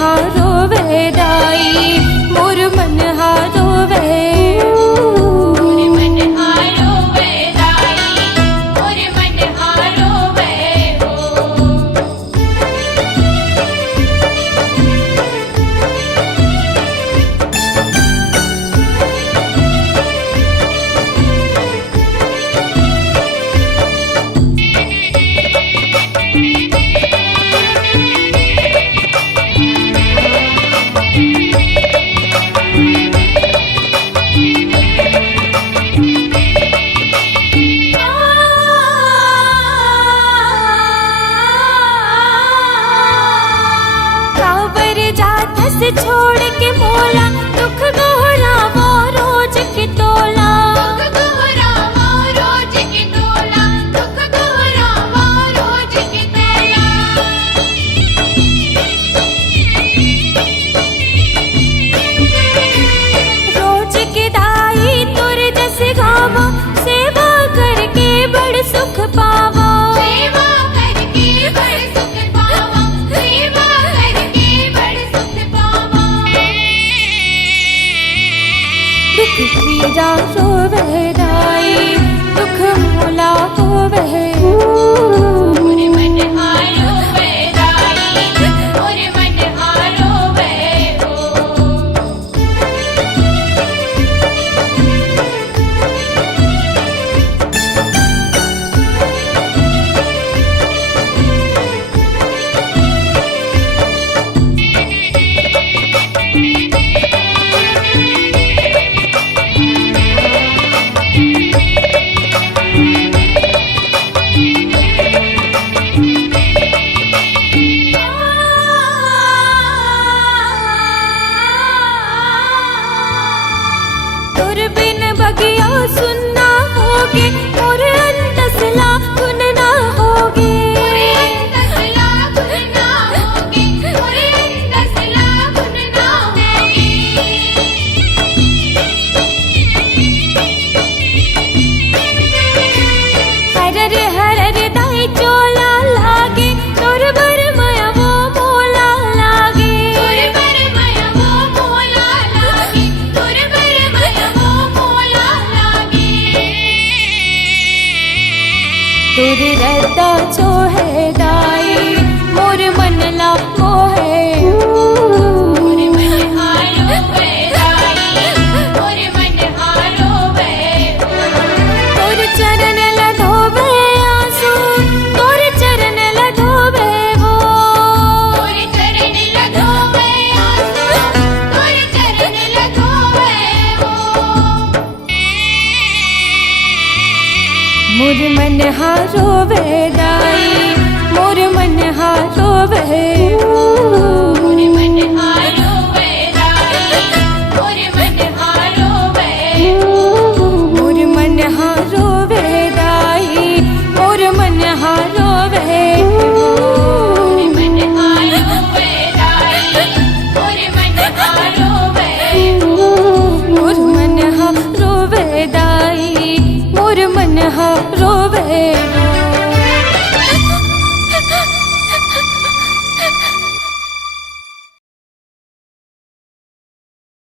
हारो वेदाई मोर मन हारो वे मोर मन हारो वेदाई मोर मन हारो वे हो छोड़ के मोला दुख दोहरा वो रोज की तोला दुख दोहरा वो रोज की तोला दुख दोहरा वो रोज की तोला रोज की दाई तुर जस गावा सेवा करके बड़ सुख पावा सेवा करके बड़ सुख पावा सेवा करके बड़ सुख पावा दुख पीरा रोवे दाई दुख मोला होवे मोर मन हारो वेदाई मोर मन हारो वे हो तुर बिन बगिया सुनना होगे और अंतसला गुन ना होगे मोरे अंतसला गुन ना होगे मोरे अंतसला गुन ना होगे हरर दाई चोला लागे तुर बर माया वो मोला लागे तुर बर माया वो मोला लागे तुर बर माया वो मोला लागे तुर रता जो है दाई मोर मन ला मोहे मोर मन हारो वेदाई मोर मन हारो वे हो तुर चरण लधोवे आंसू तुर चरण लधोवे वो तोर चरण लधोवे आंसू तोर चरण लधोवे हो मोर मन हारो वेदाई मोर मन हारो वे मोर मन हारो वेदाई मोर मन हारो वे हो मोर मन हारो